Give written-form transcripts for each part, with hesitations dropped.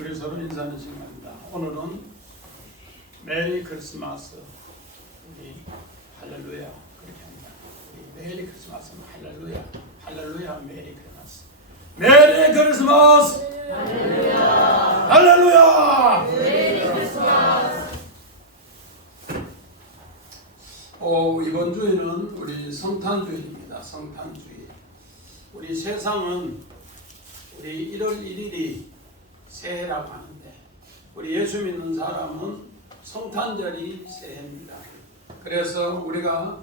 우리 서로 인사하는 시간입니다. 오늘은 메리 크리스마스, 우리 할렐루야 그렇게 합니다. 우리 메리 크리스마스는 할렐루야, 할렐루야 메리 크리스마스, 메리 크리스마스, 할렐루야, 할렐루야, 메리 크리스마스. 이번 주에는 우리 성탄주일입니다. 성탄주일. 우리 세상은 우리 1월 1일이 새해라고 하는데 우리 예수 믿는 사람은 성탄절이 새해입니다. 그래서 우리가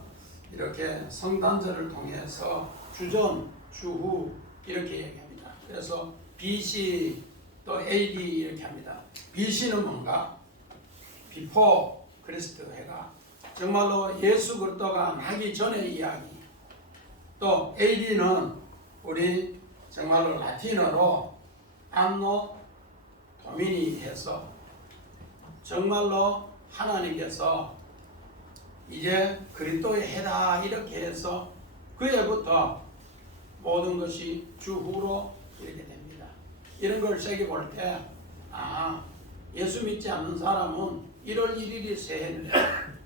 이렇게 성탄절을 통해서 주전, 주후 이렇게 얘기합니다. 그래서 BC 또 AD 이렇게 합니다. BC는 뭔가? 비포 크리스트 해가 정말로 예수 그리스도가 나기 전의 이야기. 또 AD는 우리 정말로 라틴어로 안노 도미니 해서 정말로 하나님께서 이제 그리스도의 해다 이렇게 해서 그해부터 모든 것이 주후로 이렇게 됩니다. 이런 걸 세게 볼 때 예수 믿지 않는 사람은 1월 1일이 새해인데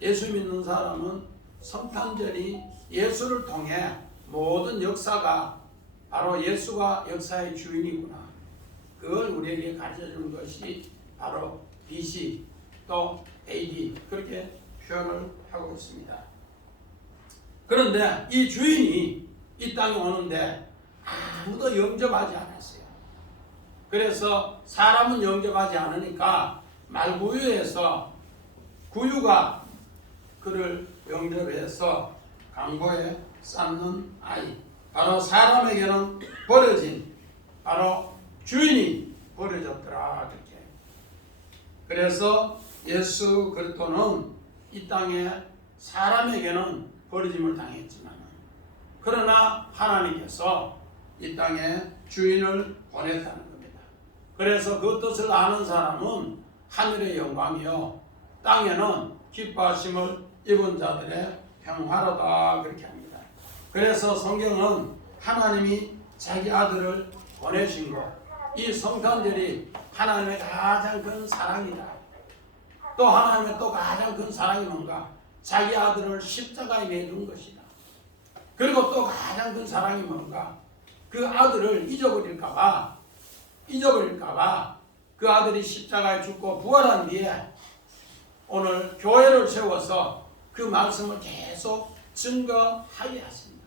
예수 믿는 사람은 성탄절이 예수를 통해 모든 역사가 바로 예수가 역사의 주인이구나. 그걸 우리에게 가르쳐주는 것이 바로 BC 또 AD 그렇게 표현을 하고 있습니다. 그런데 이 주인이 이 땅에 오는데 아무도 영접하지 않았어요. 그래서 사람은 영접하지 않으니까 말구유에서 구유가 그를 영접해서 강보에 쌓는 아이, 바로 사람에게는 버려진 바로 주인이 버려졌더라 그렇게. 그래서 예수 그리스도는 이 땅에 사람에게는 버려짐을 당했지만 그러나 하나님께서 이 땅에 주인을 보냈다는 겁니다. 그래서 그 뜻을 아는 사람은 하늘의 영광이요 땅에는 기뻐하심을 입은 자들의 평화로다 그렇게 합니다. 그래서 성경은 하나님이 자기 아들을 보내신 것, 이 성탄절이 하나님의 가장 큰 사랑이다. 또 하나님의 또 가장 큰 사랑이 뭔가? 자기 아들을 십자가에 내준 것이다. 그리고 또 가장 큰 사랑이 뭔가? 그 아들을 잊어버릴까봐 그 아들이 십자가에 죽고 부활한 뒤에 오늘 교회를 세워서 그 말씀을 계속 증거하게 하십니다.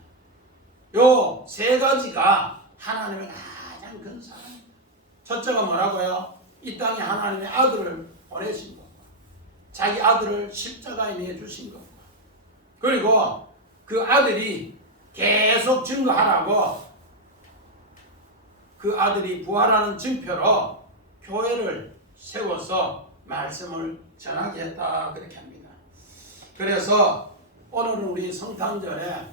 요 세 가지가 하나님의 가장 큰 사랑입니다. 첫째가 뭐라고요? 이 땅에 하나님의 아들을 보내신 것, 자기 아들을 십자가에 내주신 것, 그리고 그 아들이 계속 증거하라고 그 아들이 부활하는 증표로 교회를 세워서 말씀을 전하게 했다 그렇게 합니다. 그래서 오늘은 우리 성탄절에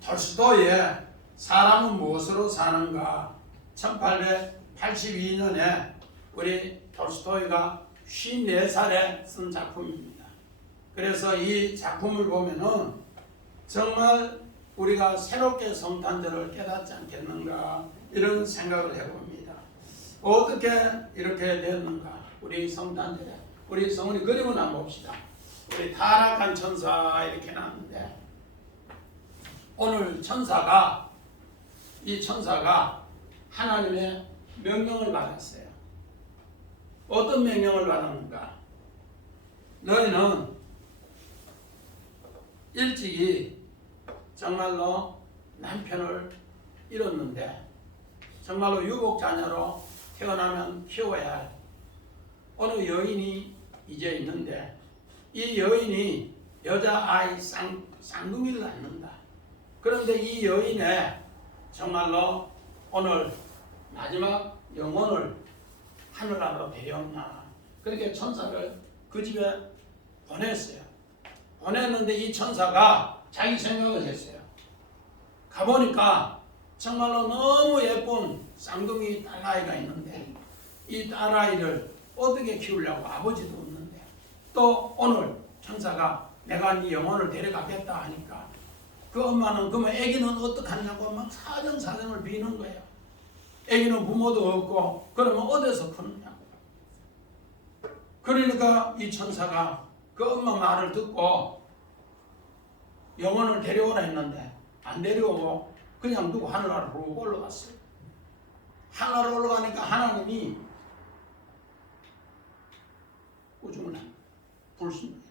톨스토이의 사람은 무엇으로 사는가 1882년에 우리 톨스토이가 54살에 쓴 작품입니다. 그래서 이 작품을 보면은 정말 우리가 새롭게 성탄절을 깨닫지 않겠는가 이런 생각을 해봅니다. 어떻게 이렇게 되었는가? 우리 성탄절에 우리 성은이 그림을 한번 봅시다. 우리 타락한 천사 이렇게 나왔는데 오늘 이 천사가 하나님의 명령을 받았어요. 어떤 명령을 받았는가? 너희는 일찍이 정말로 남편을 잃었는데 정말로 유복자녀로 태어나면 키워야 할 어느 여인이 이제 있는데 이 여인이 여자아이 쌍둥이를 낳는다. 그런데 이 여인의 정말로 오늘 마지막 영혼을 하늘나라로 데려온다. 그렇게 천사를 그 집에 보냈어요. 보냈는데 이 천사가 자기 생각을 했어요. 가보니까 정말로 너무 예쁜 쌍둥이 딸아이가 있는데 이 딸아이를 어떻게 키우려고 아버지도 없는데 또 오늘 천사가 내가 네 영혼을 데려가겠다 하니까 그 엄마는 그러면 애기는 어떡하냐고 막 사정사정을 비는 거예요. 애기는 부모도 없고 그러면 어디서 크느냐고. 그러니까 이 천사가 그 엄마 말을 듣고 영혼을 데려오라 했는데 안 데려오고 그냥 두고 하늘나라로 훅 올라갔어요. 하늘나라로 올라가니까 하나님이 우중을 합니다. 불순종했다.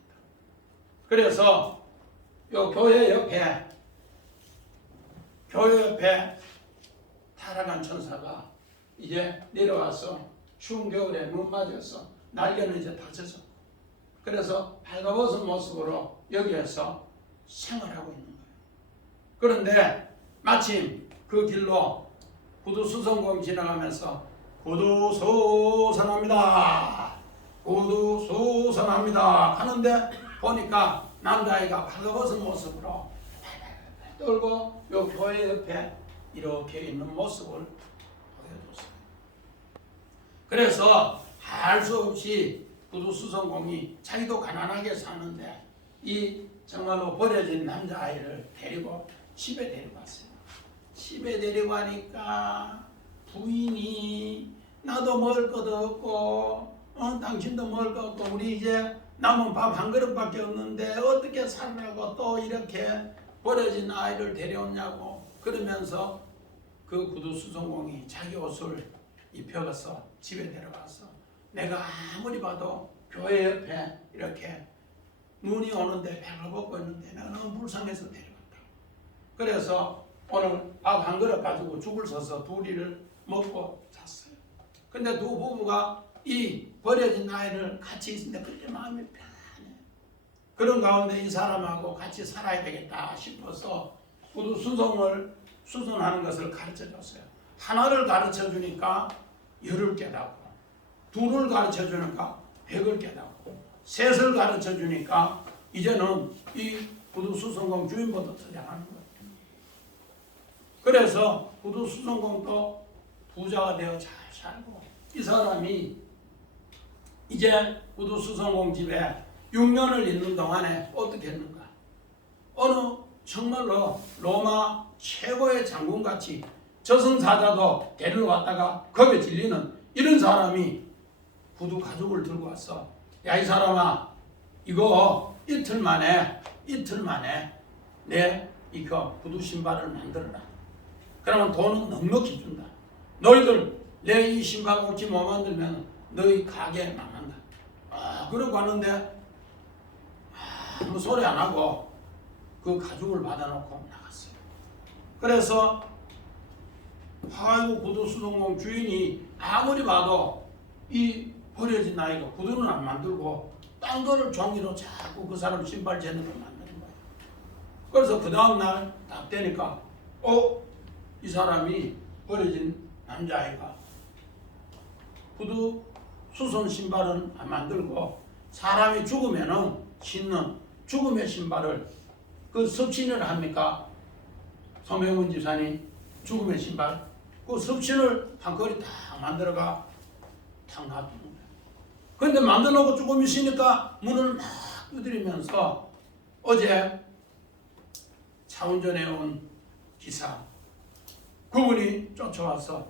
그래서 요 교회 옆에 타락한 천사가 이제 내려와서 추운 겨울에 눈 맞아서 날개는 이제 다 젖었고 그래서 발가벗은 모습으로 여기에서 생활하고 있는 거예요. 그런데 마침 그 길로 구두수성공 지나가면서 구두수선합니다. 구두수선합니다 하는데 보니까 남자아이가 발가벗은 모습으로 떨고 요 교회 옆에 이렇게 있는 모습을 보여줬어요. 그래서 할 수 없이 구두수성공이 자기도 가난하게 사는데 이 정말로 버려진 남자아이를 데리고 집에 데려갔어요. 집에 데려가니까 부인이 나도 먹을 것도 없고 당신도 먹을 것 없고 우리 이제 남은 밥 한 그릇밖에 없는데 어떻게 살라고 또 이렇게 버려진 아이를 데려오냐고 그러면서 그 구두수성공이 자기 옷을 입혀서 집에 데려가서 내가 아무리 봐도 교회 옆에 이렇게 눈이 오는데 배가 먹고 있는데 내가 너무 불쌍해서 데려갔다. 그래서 오늘 밥 한 그릇 가지고 죽을 서서 둘이를 먹고 잤어요. 근데 두 부부가 이 버려진 아이를 같이 있는데 그렇게 마음이 편해. 그런 가운데 이 사람하고 같이 살아야 되겠다 싶어서 구두수송을 수선하는 것을 가르쳐 줬어요. 하나를 가르쳐 주니까 열을 깨닫고 둘을 가르쳐 주니까 백을 깨닫고 셋을 가르쳐 주니까 이제는 이 구두수선공 주인보다 더 잘하는 거예요. 그래서 구두수선공도 부자가 되어 잘 살고 이 사람이 이제 구두수선공 집에 6년을 있는 동안에 어떻게 했는가? 어느 정말로 로마 최고의 장군같이 저승사자도 데려왔다가 겁에 질리는 이런 사람이 구두 가죽을 들고 왔어. 야, 이 사람아, 이거 이틀 만에 내 이거 구두 신발을 만들어라. 그러면 돈은 넉넉히 준다. 너희들 내 이 신발 옷이 못 만들면 너희 가게 망한다. 그러고 하는데 아무 소리 안 하고 그 가죽을 받아놓고 나갔어요. 그래서 아이고 구두수송공 주인이 아무리 봐도 이 버려진 아이가 구두는 안 만들고 딴 거를 종이로 자꾸 그 사람 신발 재는 걸 만드는 거예요. 그래서 그 다음날 딱 되니까 이 사람이 버려진 남자아이가 구두 수선 신발은 안 만들고 사람이 죽으면은 신는 죽음의 신발을 그 섭신을 합니까? 서명훈 집사님 죽음의 신발 그 섭신을 한 거리 딱 만들어가 탁 놔두는 거예요. 그런데 만들어놓고 조금 있으니까 문을 막 두드리면서 어제 차 운전해 온 기사 그분이 쫓아와서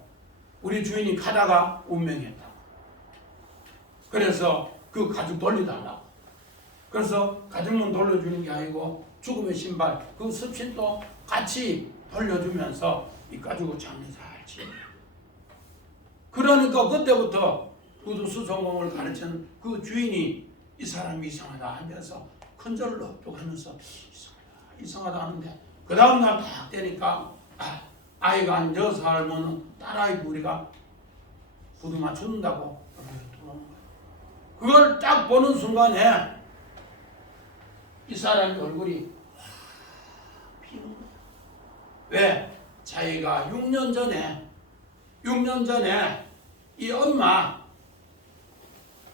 우리 주인이 가다가 운명했다. 그래서 그 가죽 돌려달라고. 그래서 가죽만 돌려주는 게 아니고 죽음의 신발 그 습신도 같이 돌려주면서 이 가지고 장례 잘 치는. 그러니까 그때부터 구두수송공을 가르치는 그 주인이 이 사람이 이상하다 하면서 큰절로 또 하면서 이상하다 하는데 그 다음날 딱 되니까 아이가 한 6살 딸아이 우리가 구두 맞춘다고 들어오는 거예요. 그걸 딱 보는 순간에 이 사람의 얼굴이 피는 거예요. 왜? 자기가 6년 전에 이 엄마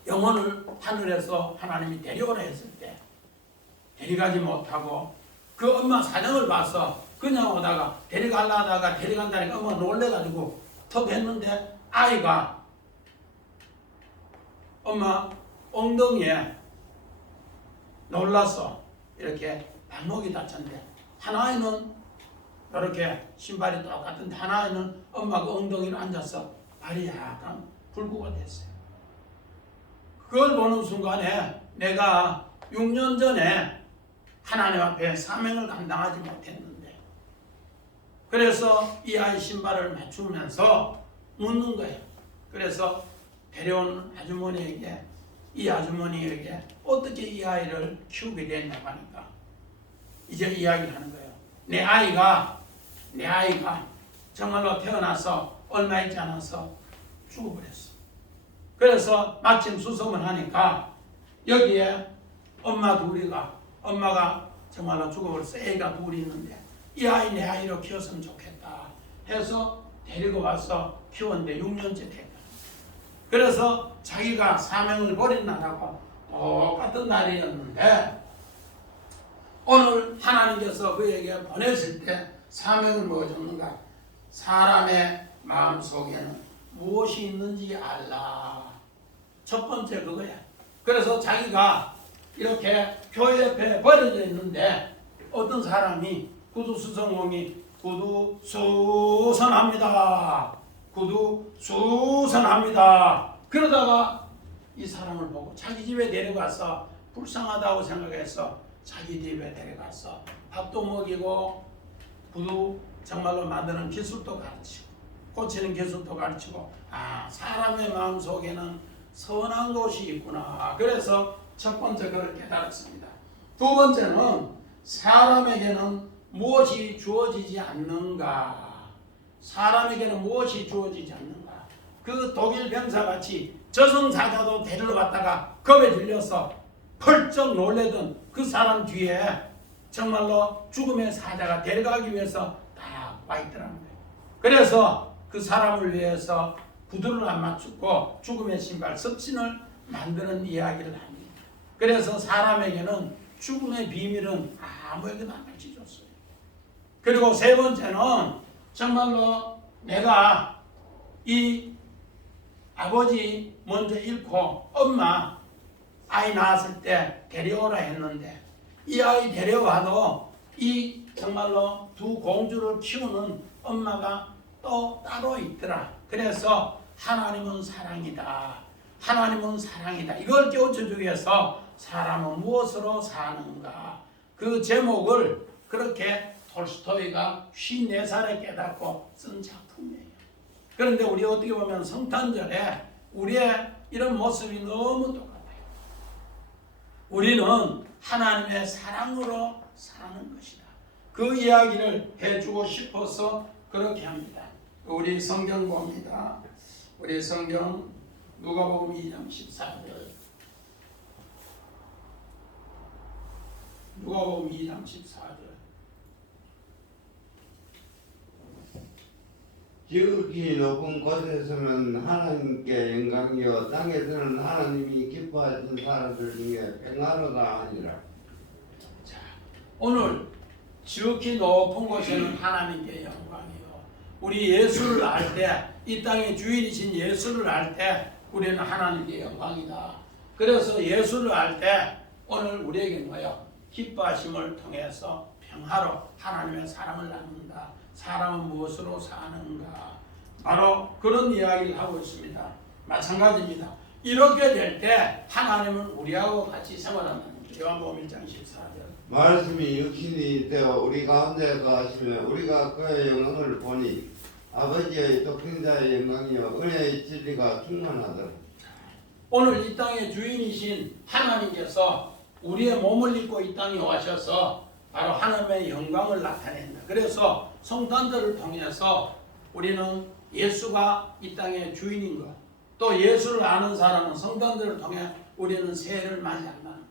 영혼을 하늘에서 하나님이 데려오라 했을 때 데려가지 못하고 그 엄마 사정을 봐서 그냥 오다가 데려가려 하다가 데려간다니까 엄마가 놀래가지고 턱 했는데 아이가 엄마 엉덩이에 놀라서 이렇게 발목이 다쳤는데 한 아이는 이렇게 신발이 똑같은 하나는 엄마가 엉덩이로 앉아서 발이 약간 불구가 됐어요. 그걸 보는 순간에 내가 6년 전에 하나님 앞에 사명을 감당하지 못했는데, 그래서 이 아이 신발을 맞추면서 묻는 거예요. 그래서 데려온 아주머니에게, 이 아주머니에게 어떻게 이 아이를 키우게 됐냐고 하니까 이제 이야기를 하는 거예요. 내 아이가 정말로 태어나서 얼마 있지 않아서 죽어버렸어. 그래서 마침 수소문 하니까 여기에 엄마가 정말로 죽어버렸어. 애가 둘이 있는데 이 아이 내 아이로 키웠으면 좋겠다 해서 데리고 와서 키웠는데 6년째 됐다. 그래서 자기가 사명을 버린 날하고 똑같은 날이었는데 오늘 하나님께서 그에게 보내실 때 사명을 뭐 적는가? 사람의 마음속에는 무엇이 있는지 알라. 첫 번째 그거야. 그래서 자기가 이렇게 교회 옆에 버려져 있는데 어떤 사람이 구두수성공이 구두수선합니다. 그러다가 이 사람을 보고 자기 집에 데려가서 불쌍하다고 생각해서 자기 집에 데려가서 밥도 먹이고 구두 정말로 만드는 기술도 가르치고 고치는 기술도 가르치고 사람의 마음속에는 선한 것이 있구나. 그래서 첫 번째 그걸 깨달았습니다. 두 번째는 사람에게는 무엇이 주어지지 않는가. 그 독일 병사같이 저승사자도 데리러 갔다가 겁에 질려서 펄쩍 놀래던 그 사람 뒤에 정말로 죽음의 사자가 데려가기 위해서 다 와 있더라는 거예요. 그래서 그 사람을 위해서 구두를 안 맞추고 죽음의 신발 섭신을 만드는 이야기를 합니다. 그래서 사람에게는 죽음의 비밀은 아무에게나 안 가르쳐줬어요. 그리고 세 번째는 정말로 내가 이 아버지 먼저 잃고 엄마 아이 낳았을 때 데려오라 했는데 이 아이 데려와도 이 정말로 두 공주를 키우는 엄마가 또 따로 있더라. 그래서 하나님은 사랑이다. 이걸 깨우쳐주기 위해서 사람은 무엇으로 사는가. 그 제목을 그렇게 톨스토이가 54살에 깨닫고 쓴 작품이에요. 그런데 우리 어떻게 보면 성탄절에 우리의 이런 모습이 너무 똑같아요. 우리는 하나님의 사랑으로 사는 것이다. 그 이야기를 해주고 싶어서 그렇게 합니다. 우리 성경 봅니다. 우리 성경 누가복음 2장 14절. 누가복음 2장 14절. 지극히 높은 곳에서는 하나님께 영광이요 땅에서는 하나님이 기뻐하신 사람들 중에 평안하다 하니라. 자, 오늘 지극히 높은 곳에는 하나님께 영광이요. 우리 예수를 알 때, 이 땅의 주인이신 예수를 알 때 우리는 하나님께 영광이다. 그래서 예수를 알 때 오늘 우리에게 뭐예요? 기뻐하심을 통해서 평화로 하나님의 사랑을 나눈다. 사람은 무엇으로 사는가? 바로 그런 이야기를 하고 있습니다. 마찬가지입니다. 이렇게 될 때 하나님은 우리하고 같이 생활한다는 거예요. 요한복음 1장 14절. 말씀이 육신이 되어 우리 가운데 거하시며 우리가 그의 영광을 보니 아버지의 독생자의 영광이요 은혜의 진리가 충만하더라. 오늘 이 땅의 주인이신 하나님께서 우리의 몸을 입고 이 땅에 오셔서 바로 하나님의 영광을 나타낸다. 그래서 성탄절을 통해서 우리는 예수가 이 땅의 주인인 것, 또 예수를 아는 사람은 성탄절을 통해 우리는 새해를 맞이한다는 것,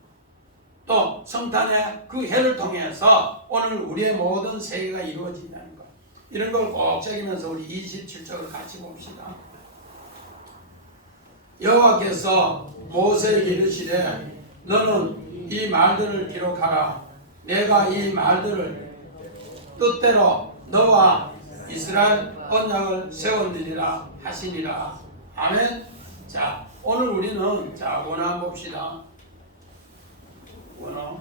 또 성탄의 그 해를 통해서 오늘 우리의 모든 새해가 이루어진다는 것, 이런 걸 꼭 새기면서 우리 27절을 같이 봅시다. 여호와께서 모세에게 이르시되 너는 이 말들을 기록하라. 내가 이 말들을 뜻대로 너와 이스라엘 언약을 세웠느니라 하시니라. 아멘. 자, 오늘 우리는 원어 한번 봅시다. 원어.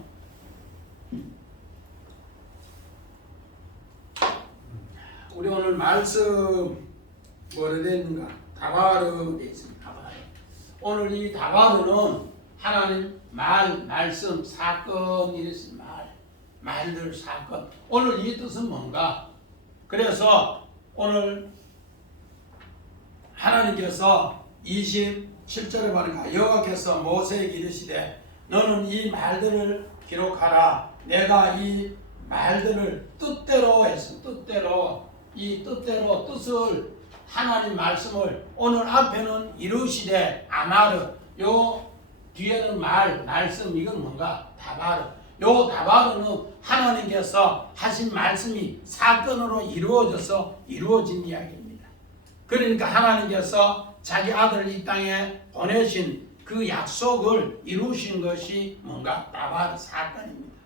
우리 오늘 말씀 뭐로 되어 있는가? 다바르 되어 있습니다. 다바르. 오늘 이 다바르는 하나님 말씀, 사건 이랬습니다. 말들, 사건. 오늘 이 뜻은 뭔가? 그래서 오늘 하나님께서 27절에 보니까 여호와께서 모세에게 이르시되 너는 이 말들을 기록하라. 내가 이 말들을 뜻대로 했어. 뜻대로 뜻을 하나님 말씀을 오늘 앞에는 이루시되 아마르 요 뒤에는 말씀 이건 뭔가 다바르 요 다바르는 하나님께서 하신 말씀이 사건으로 이루어진 이야기입니다. 그러니까 하나님께서 자기 아들을 이 땅에 보내신 그 약속을 이루신 것이 뭔가 다바르 사건입니다.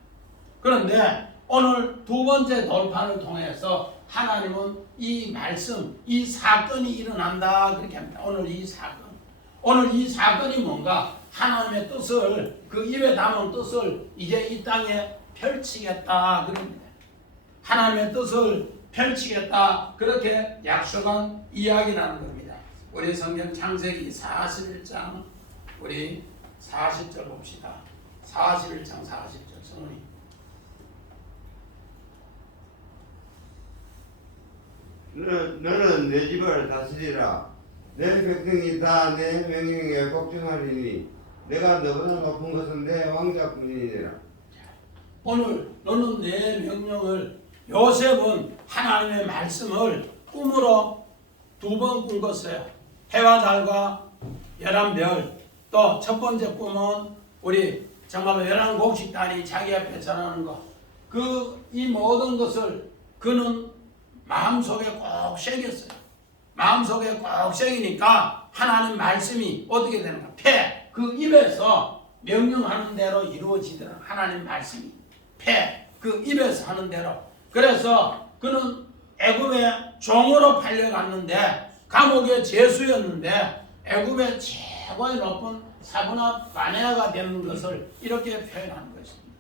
그런데 오늘 두 번째 돌판을 통해서 하나님은 이 말씀, 이 사건이 일어난다 그렇게 합니다. 오늘 이 사건이 뭔가 하나님의 뜻을 그 입에 담은 뜻을 이제 이 땅에 펼치겠다 그럽니다. 하나님의 뜻을 펼치겠다 그렇게 약속한 이야기라는 겁니다. 우리 성경 창세기 41장 우리 40절 봅시다. 41장 40절 성훈이 너는 내 집을 다스리라. 내 백성이 다 내 명령에 복종하리니 내가 너보다 높은 것은 내 왕자뿐이니라. 오늘 너는 내 명령을 요셉은 하나님의 말씀을 꿈으로 두 번 꾼 것이에요. 해와 달과 11별 또 첫 번째 꿈은 우리 정말로 11곡식단이 자기 앞에 전하는 것. 이 모든 것을 그는 마음속에 꼭 새겼어요. 마음속에 꼭 새기니까 하나님 말씀이 어떻게 되는가? 그 입에서 명령하는 대로 이루어지더라. 하나님 말씀이 그 입에서 하는 대로. 그래서 그는 애굽의 종으로 팔려갔는데 감옥의 죄수였는데 애굽의 최고의 높은 사분하 바네아가 되는 것을 이렇게 표현하는 것입니다.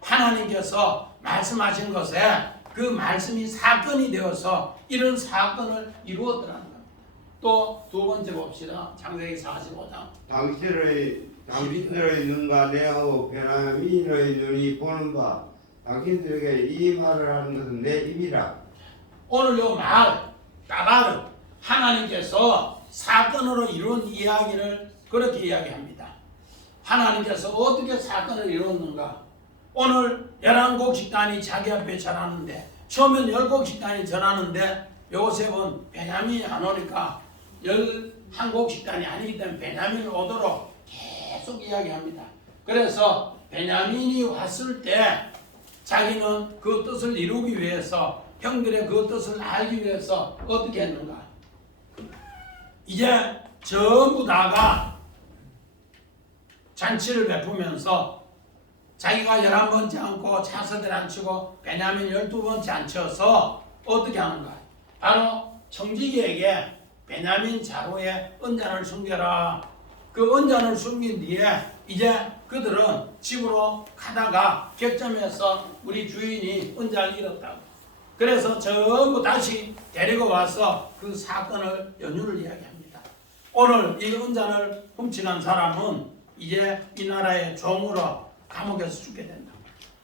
하나님께서 말씀하신 것에 그 말씀이 사건이 되어서 이런 사건을 이루었더라는 겁니다. 또 두 번째 봅시다. 창세기 45장. 당신들의 눈과 내하고 베냐민의 눈이 보는 바 당신들에게 이 말을 하는 것은 내 입이라. 오늘 요 말, 다바르 하나님께서 사건으로 이룬 이야기를 그렇게 이야기합니다. 하나님께서 어떻게 사건을 이뤘는가? 오늘 11곡식단이 자기 앞에 전하는데 처음엔 10곡식단이 전하는데 요셉은 베냐민이 안 오니까 11곡식단이 아니기 때문에 베냐민이 오도록 계속 이야기합니다. 그래서 베냐민이 왔을 때 자기는 그 뜻을 이루기 위해서 형들의 그 뜻을 알기 위해서 어떻게 했는가? 이제 전부 다가 잔치를 베푸면서 자기가 11번째 앉고 차서들 앉히고 베냐민 12번째 앉혀서 어떻게 하는가? 바로 청지기에게 베냐민 자루에 은잔을 숨겨라. 그 은잔을 숨긴 뒤에 이제 그들은 집으로 가다가 객점에서 우리 주인이 은잔을 잃었다고. 그래서 전부 다시 데리고 와서 그 사건을 연유를 이야기합니다. 오늘 이 은잔을 훔치는 사람은 이제 이 나라의 종으로 감옥에서 죽게 된다.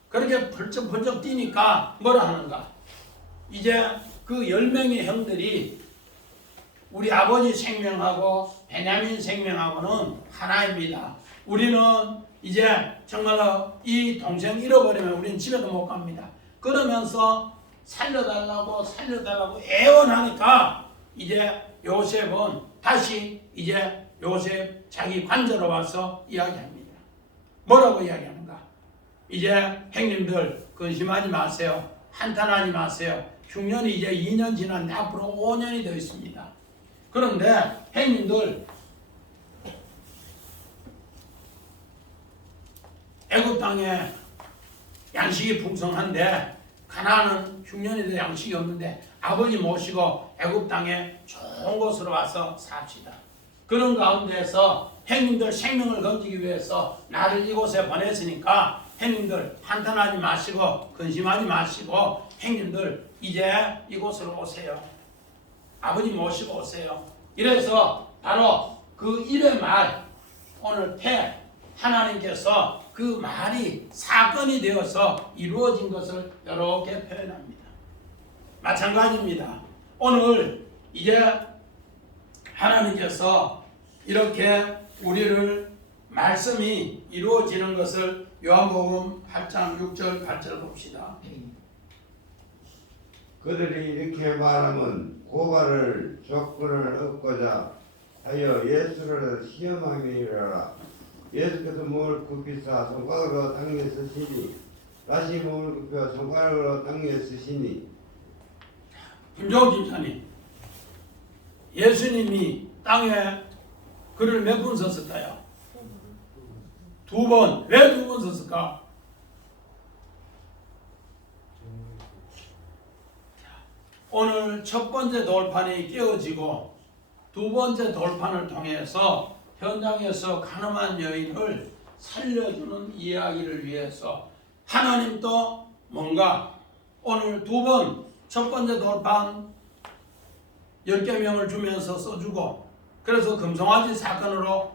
그렇게 벌쩍벌쩍 뛰니까 뭐라 하는가? 이제 그 10명의 형들이 우리 아버지 생명하고 베냐민 생명하고는 하나입니다. 우리는 이제 정말로 이 동생 잃어버리면 우리는 집에도 못 갑니다. 그러면서 살려달라고 애원하니까 이제 요셉은 다시 이제 요셉 자기 관저로 와서 이야기합니다. 뭐라고 이야기하는가? 이제 형님들 근심하지 마세요. 한탄하지 마세요. 흉년이 이제 2년 지났는데 앞으로 5년이 더 있습니다. 그런데 형님들 애굽 땅에 양식이 풍성한데 가나안은 흉년이도 양식이 없는데 아버지 모시고 애굽 땅에 좋은 곳으로 와서 삽시다. 그런 가운데서 형님들 생명을 건지기 위해서 나를 이곳에 보냈으니까 형님들 한탄하지 마시고 근심하지 마시고 형님들 이제 이곳으로 오세요. 아버님 모시고 오세요. 이래서 바로 그 일의 말 오늘 폐 하나님께서 그 말이 사건이 되어서 이루어진 것을 이렇게 표현합니다. 마찬가지입니다. 오늘 이제 하나님께서 이렇게 우리를 말씀이 이루어지는 것을 요한복음 8장 6절 8절 봅시다. 그들이 이렇게 말하면 고발을 조건을 얻고자 하여 예수를 시험함이라. 예수께서 몸을 굽히사 손가락으로 땅에 쓰시니 다시 몸을 굽혀 손가락으로 땅에 쓰시니. 김종호 집사님, 예수님이 땅에 글을 몇 번 썼을까요? 2번. 왜 2번 썼을까? 오늘 첫 번째 돌판이 깨어지고 두 번째 돌판을 통해서 현장에서 가늠한 여인을 살려주는 이야기를 위해서 하나님도 뭔가 오늘 두 번 첫 번째 돌판 10개명을 주면서 써주고 그래서 금송아지 사건으로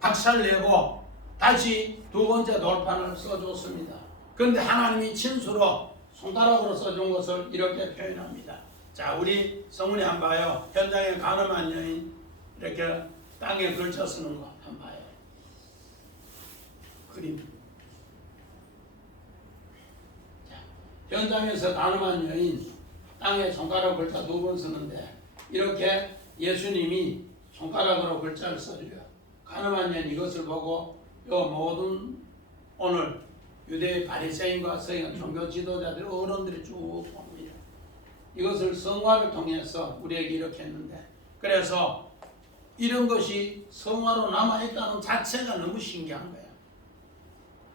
박살내고 다시 두 번째 돌판을 써줬습니다. 그런데 하나님이 친수로 손가락으로 써준 것을 이렇게 표현합니다. 자, 우리 성문에 한번 봐요. 현장에 가늠한 여인 이렇게 땅에 걸쳐 쓰는 거 한번 봐요. 그림. 자, 현장에서 가늠한 여인 땅에 손가락 글자 2번 쓰는데 이렇게 예수님이 손가락으로 글자를 써줘요. 가늠한 여인 이것을 보고 요 모든 오늘 유대의 바리새인과 서기관 종교 지도자들 어른들이 쭉 봅니다. 이것을 성화를 통해서 우리에게 이렇게 했는데 그래서 이런 것이 성화로 남아있다는 자체가 너무 신기한 거야.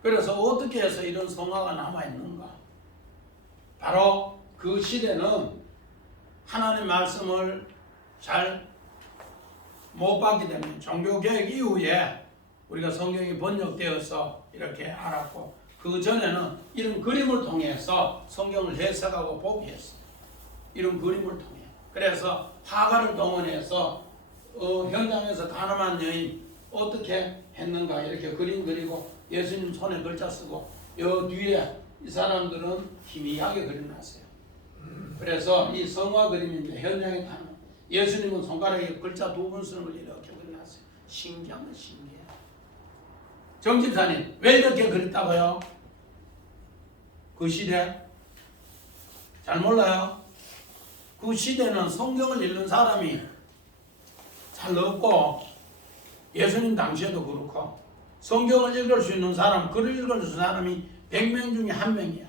그래서 어떻게 해서 이런 성화가 남아있는가? 바로 그 시대는 하나님의 말씀을 잘 못 받기 때문에 종교개혁 이후에 우리가 성경이 번역되어서 이렇게 알았고 그 전에는 이런 그림을 통해서 성경을 해석하고 보기했어요. 이런 그림을 통해. 그래서 화가를 동원해서 현장에서 가늠한 여인 어떻게 했는가 이렇게 그림 그리고 예수님 손에 글자 쓰고 여 뒤에 이 사람들은 희미하게 그려놨어요. 그래서 이 성화 그림인데 현장에 가면 예수님은 손가락에 글자 2번 쓰는 걸 이렇게 그려놨어요. 신기한 건 신기해요. 정집사님 왜 이렇게 그렸다고요? 그 시대 잘 몰라요. 그 시대는 성경을 읽는 사람이 잘 없고 예수님 당시에도 그렇고 성경을 읽을 수 있는 사람, 글을 읽을 수 있는 사람이 100명 중에 1명이야.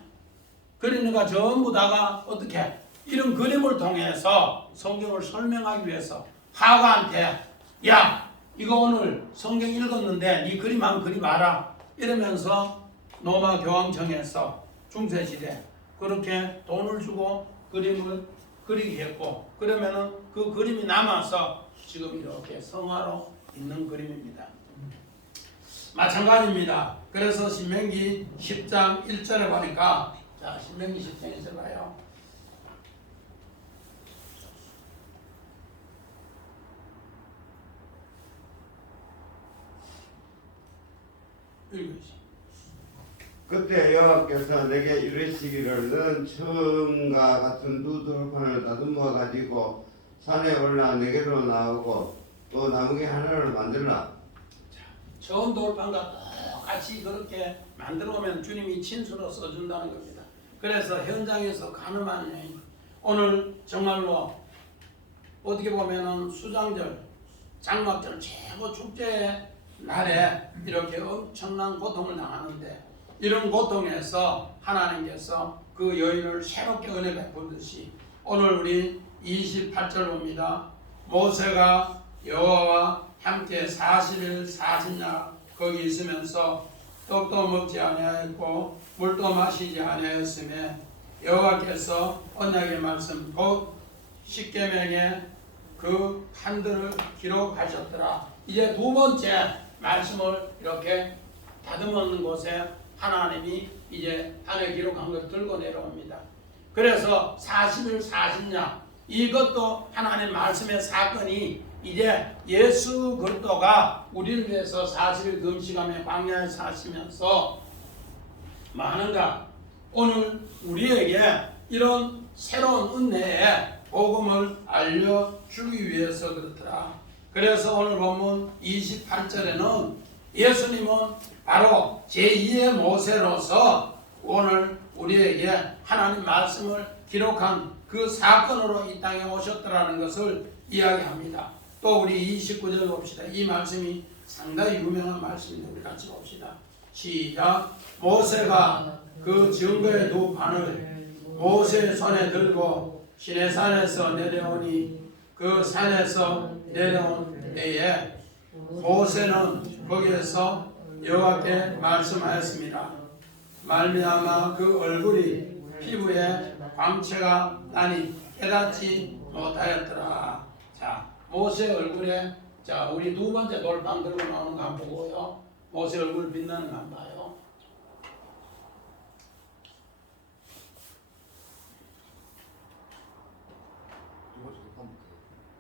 그러니까 전부 다가 어떻게 이런 그림을 통해서 성경을 설명하기 위해서 화가한테 야 이거 오늘 성경 읽었는데 네 그림 한번 그려봐라 이러면서 로마 교황청에서 중세시대 그렇게 돈을 주고 그림을 그리게 했고 그러면은 그 그림이 남아서 지금 이렇게 성화로 있는 그림입니다. 마찬가지입니다. 그래서 신명기 10장 1절에 보니까 자 신명기 10장 1절 봐요. 읽으시. 그때 여호와께서 내게 이르시기를 너는 처음과 같은 두 돌판을 다듬어 가지고 산에 올라 내게로 나오고 또 나무개 하나를 만들라. 처음 돌판과 똑같이 그렇게 만들어 오면 주님이 친수로 써준다는 겁니다. 그래서 현장에서 가늠한 여인 오늘 정말로 어떻게 보면은 수장절 장막절 최고 축제의 날에 이렇게 엄청난 고통을 당하는데 이런 고통에서 하나님께서 그 여인을 새롭게 은혜 베푸듯이 오늘 우리 28절 봅니다. 모세가 여호와와 함께 40일 40야 거기 있으면서 떡도 먹지 아니하였고 물도 마시지 아니하였으며 여호와께서 언약의 말씀 곧 십계명의 그 한들을 기록하셨더라. 이제 두 번째 말씀을 이렇게 다듬는 곳에 하나님이 이제 판에 기록한 걸 들고 내려옵니다. 그래서 40일 40냐 이것도 하나님 말씀의 사건이 이제 예수 그리스도가 우리를 위해서 40일 금식하며 광야에 사시면서 많은가 오늘 우리에게 이런 새로운 은혜의 복음을 알려주기 위해서 그렇더라. 그래서 오늘 본문 28절에는 예수님은 바로 제2의 모세로서 오늘 우리에게 하나님 말씀을 기록한 그 사건으로 이 땅에 오셨더라는 것을 이야기합니다. 또 우리 29절 봅시다. 이 말씀이 상당히 유명한 말씀인데 우리 같이 봅시다. 시작. 모세가 그 증거의 두 판을 모세의 손에 들고 시내산에서 내려오니 그 산에서 내려온 때에 모세는 거기에서 여호와께 말씀하였습니다. 말미암아 그 얼굴이 피부에 광채가 나니 깨닫지 못하였더라. 자, 모세 얼굴에 자 우리 두 번째 돌판 들고 나오는 거 한번 보고요. 모세 얼굴 빛나는 거 한번 봐요.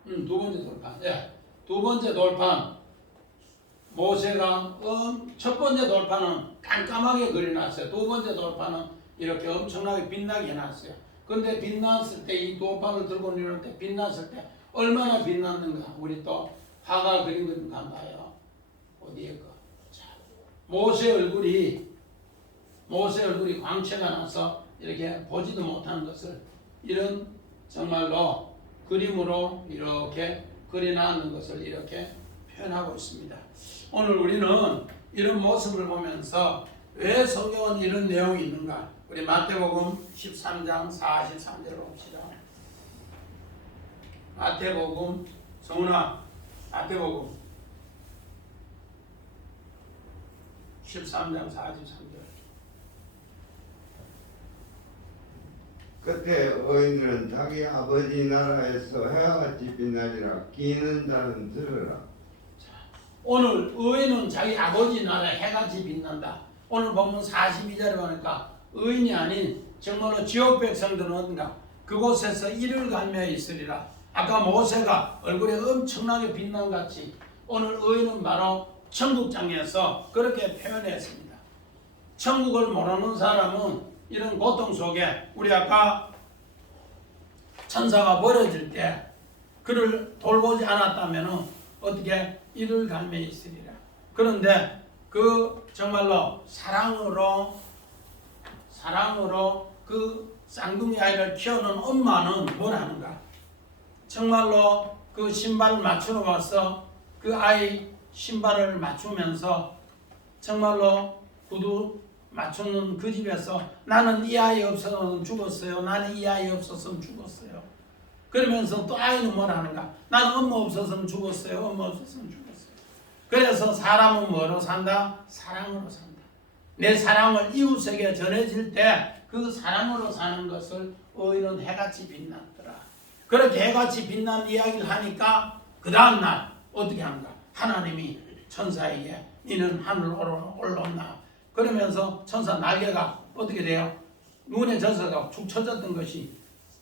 두 번째 돌판. 예, 두 번째 돌판. 모세가 첫 번째 돌판은 깜깜하게 그려놨어요. 두 번째 돌판은 이렇게 엄청나게 빛나게 해놨어요. 근데 빛났을 때 이 돌판을 들고 있는 때 빛났을 때 얼마나 빛났는가 우리 또 화가 그린 것 좀 한번 봐요. 어디에 거? 자, 모세 얼굴이 광채가 나서 이렇게 보지도 못하는 것을 이런 정말로 그림으로 이렇게 그려놨는 것을 이렇게 표현하고 있습니다. 오늘 우리는 이런 모습을 보면서 왜 성경은 이런 내용이 있는가? 우리 마태복음 13장 43절을 봅시다. 마태복음 성훈아 마태복음 13장 43절. 그때 의인들은 자기 아버지 나라에서 해와같이 빛나리라. 기는 자는 들으라. 오늘 의인은 자기 아버지 나라에 해같이 빛난다. 오늘 보면 42절에 보니까 의인이 아닌 정말로 지옥 백성들은 어딘가 그곳에서 이를 갈며 있으리라. 아까 모세가 얼굴에 엄청나게 빛난 같이 오늘 의인은 바로 천국장에서 그렇게 표현했습니다. 천국을 모르는 사람은 이런 고통 속에 우리 아까 천사가 버려질 때 그를 돌보지 않았다면 어떻게 이를 갈며 있으리라. 그런데 그 정말로 사랑으로 그 쌍둥이 아이를 키우는 엄마는 뭘 하는가? 정말로 그 신발을 맞추러 와서 그 아이 신발을 맞추면서 정말로 구두 맞추는 그 집에서 나는 이 아이 없어서는 죽었어요. 나는 이 아이 없었으면 죽었어요. 그러면서 또 아이는 뭘 하는가? 나는 엄마 없어서는 죽었어요. 엄마 없었으면 죽었어요. 그래서 사람은 뭐로 산다? 사랑으로 산다. 내 사랑을 이웃에게 전해질 때 그 사랑으로 사는 것을 의인은 해같이 빛났더라. 그렇게 해같이 빛난 이야기를 하니까 그 다음날 어떻게 하는가? 하나님이 천사에게 너는 하늘로 올라온다. 그러면서 천사 날개가 어떻게 돼요? 눈에 젖어서 축 처졌던 것이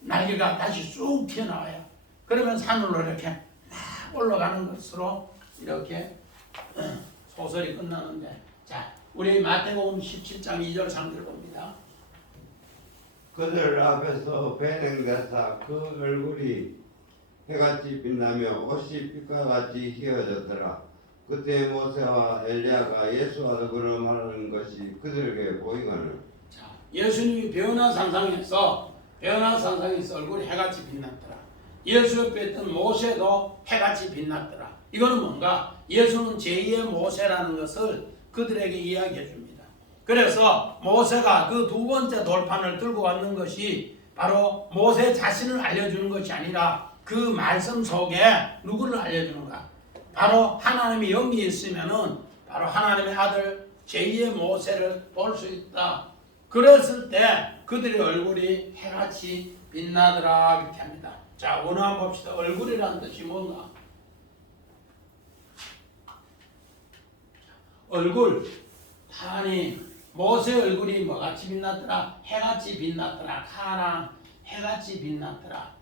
날개가 다시 쑥 튀어나와요. 그러면 하늘로 이렇게 막 올라가는 것으로 이렇게 소설이 끝나는데, 자, 우리 마태복음 17장 2절 3절 봅니다. 그들 앞에서 배냉대사 그 얼굴이 해같이 빛나며 옷이 빛과 같이 휘어졌더라. 그때 모세와 엘리야가 예수와 더불어 말하는 것이 그들에게 보이거늘. 자, 예수님이 변화 산상에서 얼굴이 해같이 빛났더라. 예수 옆에 있던 모세도 해같이 빛났더라. 이거는 뭔가? 예수는 제2의 모세라는 것을 그들에게 이야기해 줍니다. 그래서 모세가 그 두 번째 돌판을 들고 왔는 것이 바로 모세 자신을 알려주는 것이 아니라 그 말씀 속에 누구를 알려주는가? 바로 하나님이 영이 있으면은 바로 하나님의 아들 제2의 모세를 볼 수 있다. 그랬을 때 그들의 얼굴이 해같이 빛나더라 이렇게 합니다. 자, 오늘 한번 봅시다. 얼굴이라는 뜻이 뭔가? 얼굴. 아니 모세 얼굴이 뭐같이 빛났더라? 해같이 빛났더라. 카랑 해같이 빛났더라.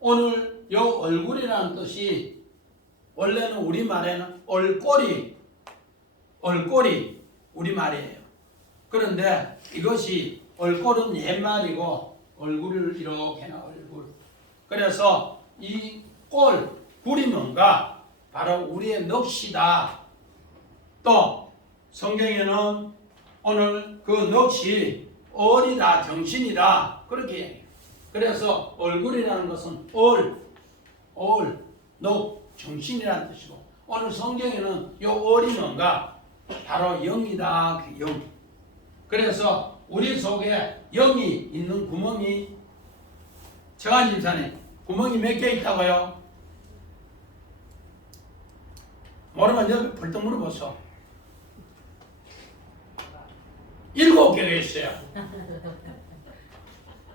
오늘 요 얼굴이라는 뜻이 원래는 우리말에는 얼꼬리 우리말이에요. 그런데 이것이 얼꼴은 옛말이고 얼굴을 이렇게 나 얼굴. 그래서 이 꼴이 뭔가 바로 우리의 넋이다. 또 성경에는 오늘 그 넋이 얼이다 정신이다 그렇게 얘기해요. 그래서 얼굴이라는 것은 넋, 정신이라는 뜻이고 오늘 성경에는 이 얼이 뭔가 바로 영이다. 그 영. 그래서 우리 속에 영이 있는 구멍이 정한 집사님 구멍이 몇 개 있다고요? 모르면 여기 벌떡 물어보소. 7개가 있어요.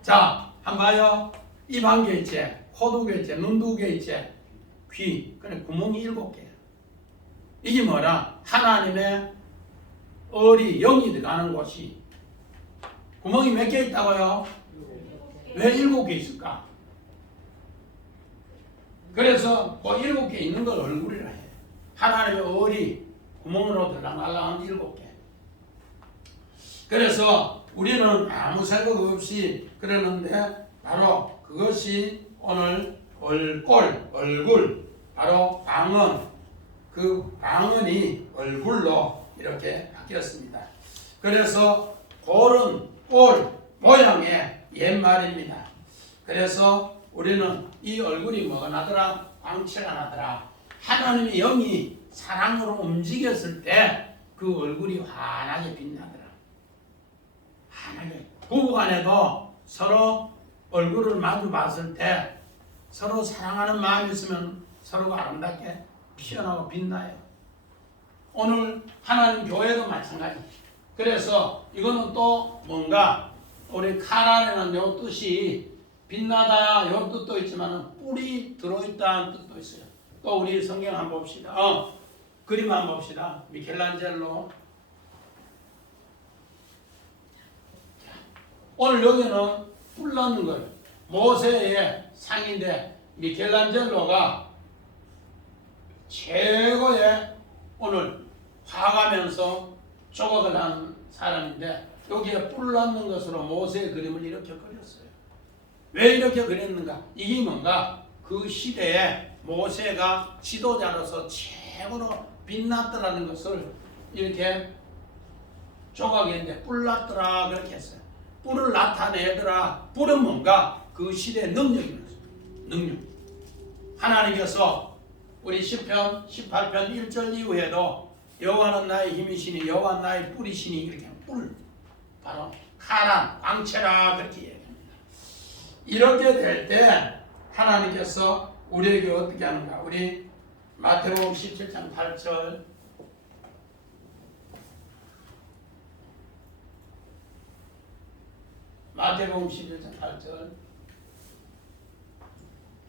자, 한번 봐요. 입 1개 있지, 코 2개 있지, 눈 2개 있지, 귀. 그래 구멍이 7개. 이게 뭐라? 하나님의 얼이 영이 들어가는 곳이 구멍이 몇 개 있다고요? 왜 7개 있을까? 그래서 뭐 7개 있는 걸 얼굴이라 해. 하나님의 얼이 구멍으로 들어가려면 7개. 그래서 우리는 아무 생각 없이 그러는데 바로 그것이 오늘 얼굴, 바로 방언, 그 방언이 얼굴로 이렇게 바뀌었습니다. 그래서 골은 꼴 모양의 옛말입니다. 그래서 우리는 이 얼굴이 뭐가 나더라? 광채가 나더라. 하나님의 영이 사랑으로 움직였을 때 그 얼굴이 환하게 빛나더라. 환하게. 부부간에도 서로 얼굴을 마주 봤을 때 서로 사랑하는 마음이 있으면 서로가 아름답게 피어나고 빛나요. 오늘 하나님 교회도 마찬가지. 그래서 이거는 또 뭔가 우리 카라라는 요 뜻이 빛나다 요 뜻도 있지만 뿔이 들어있다는 뜻도 있어요. 또 우리 성경 한번 봅시다. 그림 한번 봅시다. 미켈란젤로. 오늘 여기는 뿔 났는 거예요. 모세의 상인데 미켈란젤로가 최고의 오늘 화가면서 조각을 한 사람인데 여기에 뿔 났는 것으로 모세의 그림을 이렇게 그렸어요. 왜 이렇게 그렸는가? 이게 뭔가 그 시대에 모세가 지도자로서 최고로 빛났더라는 것을 이렇게 조각했는데 뿔 났더라 그렇게 했어요. 뿔을 나타내더라. 뿔은 뭔가 그 시대의 능력이었어요. 능력. 하나님께서 우리 시편 18편 1절 이후에도 여호와는 나의 힘이시니 여호와는 나의 뿔이시니 이렇게 뿔 바로 카란 광채라 그렇게 얘기합니다. 이렇게 될 때 하나님께서 우리에게 어떻게 하는가? 우리 마태복음 17장 8절 마태복음 11장 8절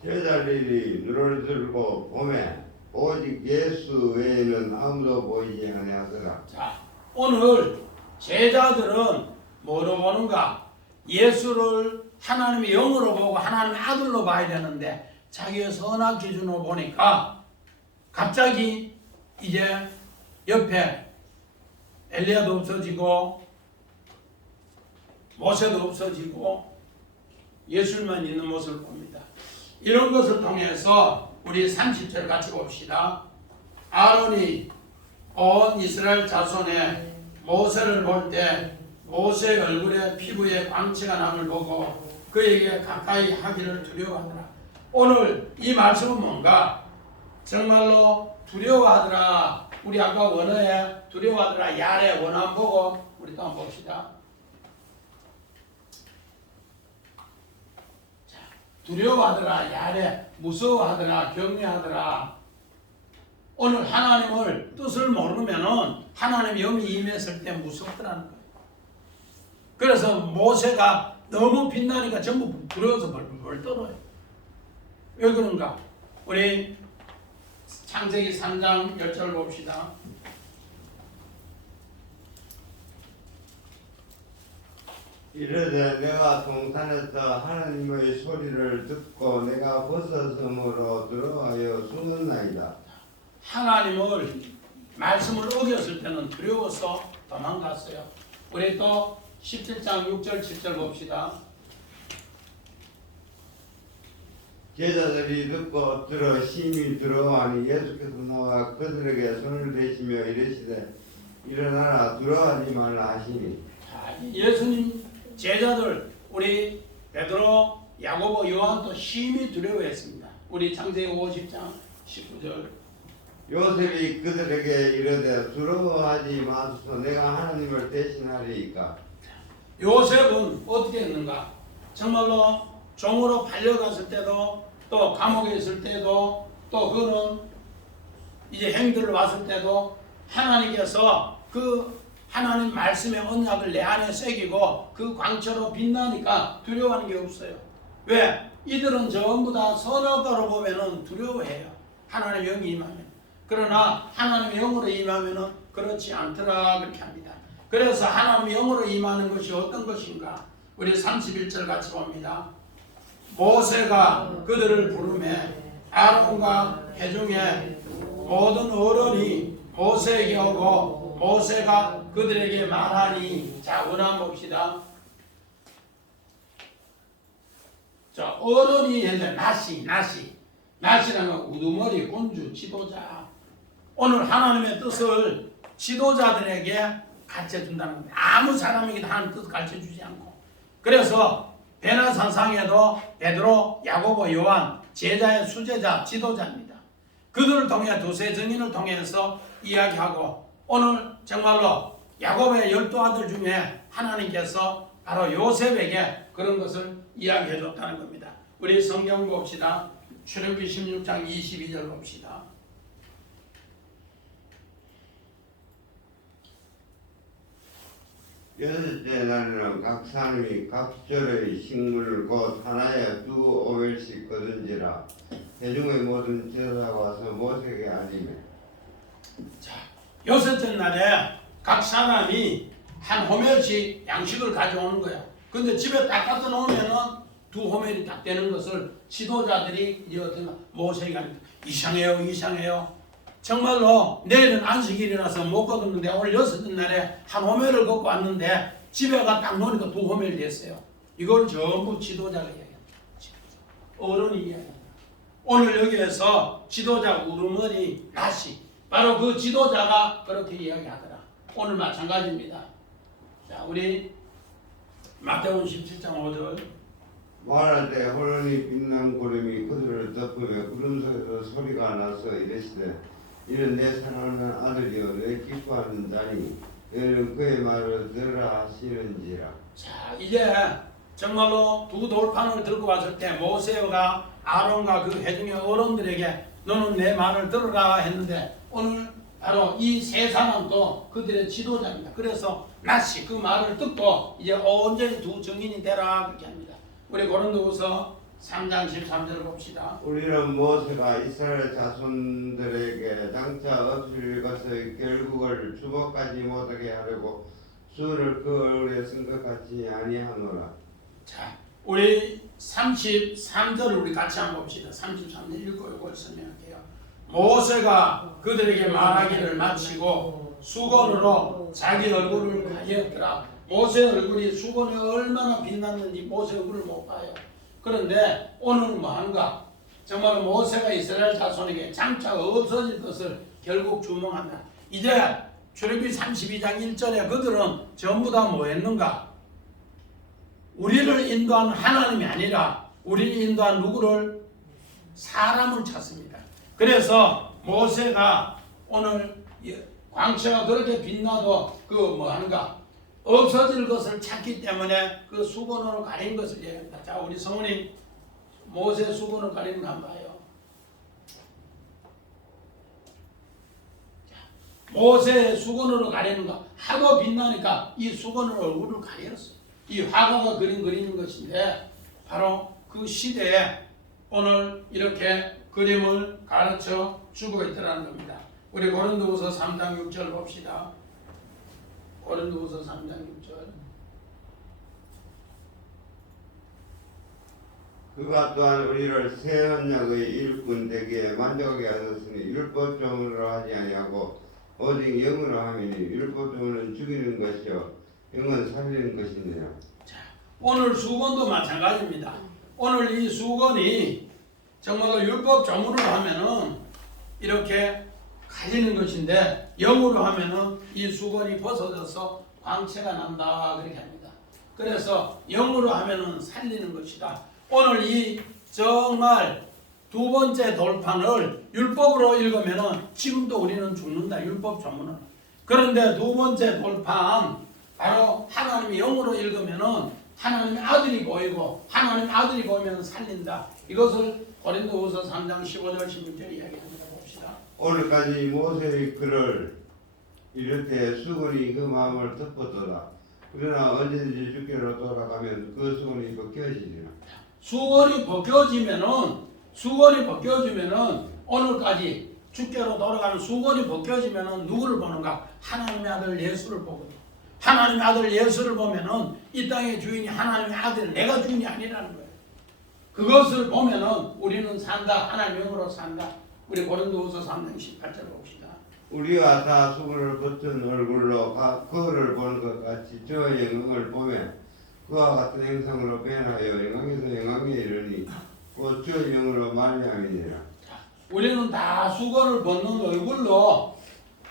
제자들이 눈을 들고 보매 오직 예수 외에는 아무도 보이지 아니하더라. 자, 오늘 제자들은 뭐로 보는가? 예수를 하나님의 영으로 보고 하나님의 아들로 봐야 되는데 자기의 선악 기준으로 보니까 갑자기 이제 옆에 엘리야도 없어지고 모세도 없어지고 예수만 있는 모습을 봅니다. 이런 것을 통해서 우리 30절 같이 봅시다. 아론이 온 이스라엘 자손의 모세를 볼 때 모세의 얼굴에 피부에 광채가 남을 보고 그에게 가까이 하기를 두려워하더라. 오늘 이 말씀은 뭔가? 정말로 두려워하더라. 우리 아까 원어에 두려워하더라. 야래 원어 보고 우리 또 한번 봅시다. 자, 두려워하더라. 야래 무서워하더라. 경외하더라. 오늘 하나님을 뜻을 모르면은 하나님의 영이 임했을 때 무섭더라는 거예요. 그래서 모세가 너무 빛나니까 전부 두려워서 벌벌 떨어요. 왜 그런가? 우리 창세기 3장 10절 봅시다. 이르되 내가 동산에서 하나님의 소리를 듣고 내가 버섯섬으로 들어와여 숨었나이다. 하나님을 말씀을 어겼을 때는 두려워서 도망갔어요. 우리 또 17장 6절 7절 봅시다. 제자들이 듣고 들어 심히 들어와니 예수께서 나와 그들에게 손을 대시며 이르시되 일어나라 두려워하지 말라 하시니. 자, 예수님 제자들 우리 베드로, 야고보, 요한도 심히 두려워했습니다. 우리 창세기 50장 19절. 요셉이 그들에게 이르되 두려워하지 마소서 내가 하나님을 대신하리이까. 요셉은 어떻게 했는가? 정말로 종으로 팔려갔을 때도 또 감옥에 있을 때도 또 그는 이제 행들을 왔을 때도 하나님께서 그 하나님 말씀의 언약을 내 안에 새기고 그 광처로 빛나니까 두려워하는 게 없어요. 왜? 이들은 전부 다 선악과로 보면은 두려워해요. 하나님 영이 임하면. 그러나 하나님의 영으로 임하면은 그렇지 않더라 그렇게 합니다. 그래서 하나님의 영으로 임하는 것이 어떤 것인가? 우리 31절 같이 봅니다. 모세가 그들을 부르매 아론과 회중의 모든 어른이 모세에게 오고 모세가 그들에게 말하니. 자, 원한 봅시다. 자, 어른이 현재 나시라면 우두머리 군주 지도자. 오늘 하나님의 뜻을 지도자들에게 가르쳐준다는 겁니다. 아무 사람에게도 하나님 뜻을 가르쳐주지 않고. 그래서 베나산상에도 베드로, 야고보, 요한 제자의 수제자, 지도자입니다. 그들을 통해 두세 증인을 통해서 이야기하고 오늘 정말로 야고보의 12아들 중에 하나님께서 바로 요셉에게 그런 것을 이야기해 줬다는 겁니다. 우리 성경 봅시다. 출애굽기 16장 22절 봅시다. 여섯째 날에는 각 사람이 각절의 식물을 곧 하나에 2오멜씩 거둔지라. 대중의 모든 제사가 와서 모세에게 알리매. 자, 여섯째 날에 각 사람이 한 호멜씩 양식을 가져오는 거야. 근데 집에 딱 갖다 놓으면은 2호멜이 딱 되는 것을 지도자들이 이제 어떤 모세에게 합니다. 이상해요. 정말로 내일은 안식일이라서 못 거뒀는데 오늘 여섯째 날에 한 호멜을 걷고 왔는데 집에 가 딱 놓으니까 2호멜이 됐어요. 이걸 전부 지도자가 이야기합니다. 어른이 이야기합니다. 오늘 여기에서 지도자 우르머니 나시 바로 그 지도자가 그렇게 이야기하더라. 오늘 마찬가지입니다. 자, 우리 마태복음 17장 5절. 말할 때 호련히 빛난 구름이 그들을 덮으며 구름 속에서 소리가 나서 이르시되 이는 내 사랑하는 아들이요 내 기뻐하는 자니 너희는 그의 말을 들으라 하시는지라. 자, 이제 정말로 2 돌판을 들고 왔을 때 모세가 아론과 그 회중의 어른들에게 너는 내 말을 들으라 했는데 오늘 바로 이 세 사람도 그들의 지도자입니다. 그래서 나시 그 말을 듣고 이제 온전히 2 증인이 되라 그렇게 합니다. 우리 고린도후서 3장 13절을 봅시다. 우리는 모세가 이스라엘 자손들에게 장차 없을 것의 결국을 주목하지 못하게 하려고 수를 그 얼굴에 쓴 것 같이 아니하노라. 자, 우리 33절을 우리 같이 한번 봅시다. 33절 읽고 이걸 설명할게요. 모세가 그들에게 말하기를 마치고 수건으로 자기 얼굴을 가렸더라. 모세 얼굴이 수건에 얼마나 빛났는지 모세 얼굴을 못 봐요. 그런데 오늘은 뭐 하는가? 정말 모세가 이스라엘 자손에게 장차 없어질 것을 결국 주목한다. 이제 출애굽기 32장 1절에 그들은 전부 다 뭐 했는가? 우리를 인도하는 하나님이 아니라 우리를 인도한 누구를? 사람을 찾습니다. 그래서 모세가 오늘 광채가 그렇게 빛나도 그 뭐 하는가? 없어질 것을 찾기 때문에 그 수건으로 가린 것을 얘기합니다. 자, 우리 성우님 모세 수건을 가리는 거 한번 봐요. 모세 수건으로 가리는 거 하도 빛나니까 이 수건으로 얼굴을 가렸어. 이 화가가 그리는 것인데 바로 그 시대에 오늘 이렇게 그림을 가르쳐 주고 있더라는 겁니다. 우리 고린도후서 3장 6절 봅시다. 고린도후서 3장 6절. 그가 또한 우리를 새 언약의 일꾼 되기에 만족하게 하셨으니 율법적으로 하지 아니하고 오직 영으로 하미니 율법적으로는 죽이는 것이요 영은 살리는 것이니라. 오늘 수건도 마찬가지입니다. 오늘 이 수건이 정말로 율법 조문으로 하면은 이렇게 가지는 것인데 영으로 하면은 이 수건이 벗어져서 광채가 난다 그렇게 합니다. 그래서 영으로 하면은 살리는 것이다. 오늘 이 정말 두 번째 돌판을 율법으로 읽으면은 지금도 우리는 죽는다 율법 조문은. 그런데 두 번째 돌판 바로 하나님의 영으로 읽으면은 하나님의 아들이 보이고 하나님의 아들이 보이면 살린다. 이것을 고린도후서 3장 15절 16절 이야기합니다. 봅시다. 오늘까지 모세의 글을 이렇게 수건이 그 마음을 덮어두라. 그러나 언제든지 주께로 돌아가면 그 수건이 벗겨지리라. 수건이 벗겨지면은 오늘까지 주께로 돌아가면 수건이 벗겨지면은 누구를 보는가? 하나님의 아들 예수를 보거든. 하나님의 아들 예수를 보면은 이 땅의 주인이 하나님의 아들, 내가 주인이 아니라는 거예요. 그것을 보면은 우리는 산다. 하나님의 영으로 산다. 우리 고린도후서 3장 18절 봅시다. 우리가 다 수건을 벗은 얼굴로 거울을 보는 것 같이 저 영광을 보면 그와 같은 행상으로 변하여 영광에서 영광에 이르니 곧 저 영으로 말미암이니라. 우리는 다 수건을 벗는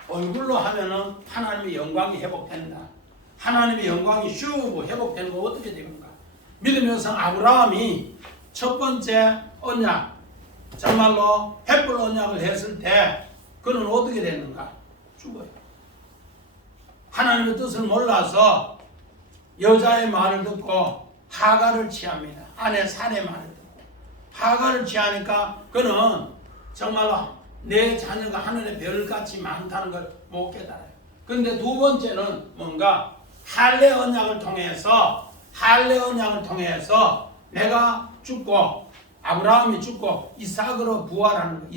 얼굴로 하면은 하나님의 영광이 회복된다. 하나님의 영광이 슈 회복되는 거 어떻게 되는가? 믿음의 여성 아브라함이 첫 번째 언약, 정말로 횃불 언약을 했을 때 그는 어떻게 됐는가? 죽어요. 하나님의 뜻을 몰라서 여자의 말을 듣고 하갈을 취합니다. 아내 사례 말을 듣고 하갈을 취하니까 그는 정말로 내 자녀가 하늘의 별같이 많다는 걸 못 깨달아요. 그런데 두 번째는 뭔가 할례 언약을 통해서 내가 죽고 아브라함이 죽고 이삭으로 부활하는 거.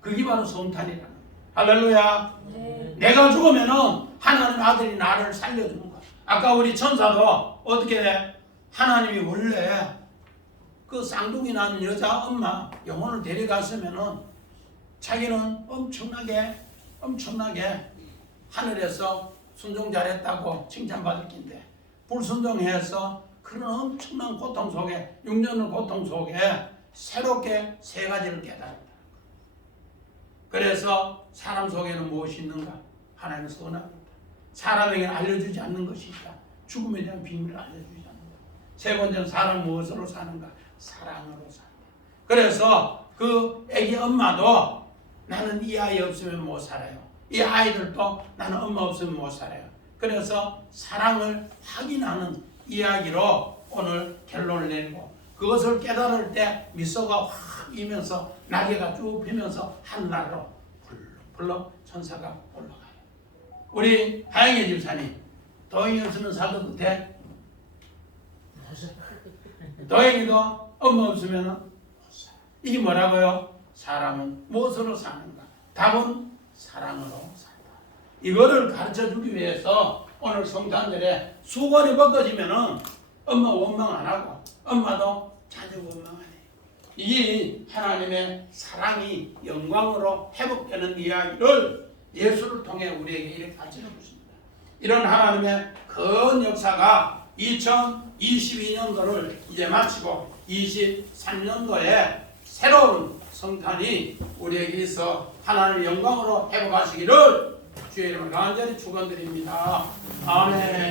그게 바로 성탄이라는 거. 할렐루야. 네. 내가 죽으면은 하나님 아들이 나를 살려주는 거야. 아까 우리 천사도 어떻게 돼? 하나님이 원래 그 쌍둥이 낳은 여자 엄마 영혼을 데려갔으면은 자기는 엄청나게 하늘에서 순종 잘했다고 칭찬받을 낀데 불순종해서 그런 엄청난 고통 속에 6년의 고통 속에 새롭게 세 가지를 깨달았다. 그래서 사람 속에는 무엇이 있는가? 하나님의 선합니다. 사람에게 알려주지 않는 것이 있다. 죽음에 대한 비밀을 알려주지 않는다. 세 번째는 사람 무엇으로 사는가? 사랑으로 산다. 그래서 그 애기 엄마도 나는 이 아이 없으면 못 살아요. 이 아이들도 나는 엄마 없으면 못 살아요. 그래서 사랑을 확인하는 이야기로 오늘 결론을 내고 그것을 깨달을 때 미소가 확 이면서 날개가 쭉 피면서 하늘나라로 불러 천사가 올라가요. 우리 하영애 집사님 도영이 없으면 살도 돼? 도영이도 엄마 없으면 못 살아. 이게 뭐라고요? 사람은 무엇으로 사는가? 답은 사랑으로 산다. 이거를 가르쳐 주기 위해서 오늘 성탄절에 수건이 벗겨지면은 엄마 원망 안 하고 엄마도 자녀 원망 안 해요. 이게 하나님의 사랑이 영광으로 회복되는 이야기를 예수를 통해 우리에게 이렇게 가르쳐 주십니다. 이런 하나님의 큰 역사가 2022년도를 이제 마치고 23년도에 새로운 성탄이 우리에게 있어 하나님의 영광으로 회복하시기를 주의 이름으로 간절히 축원드립니다. 아멘.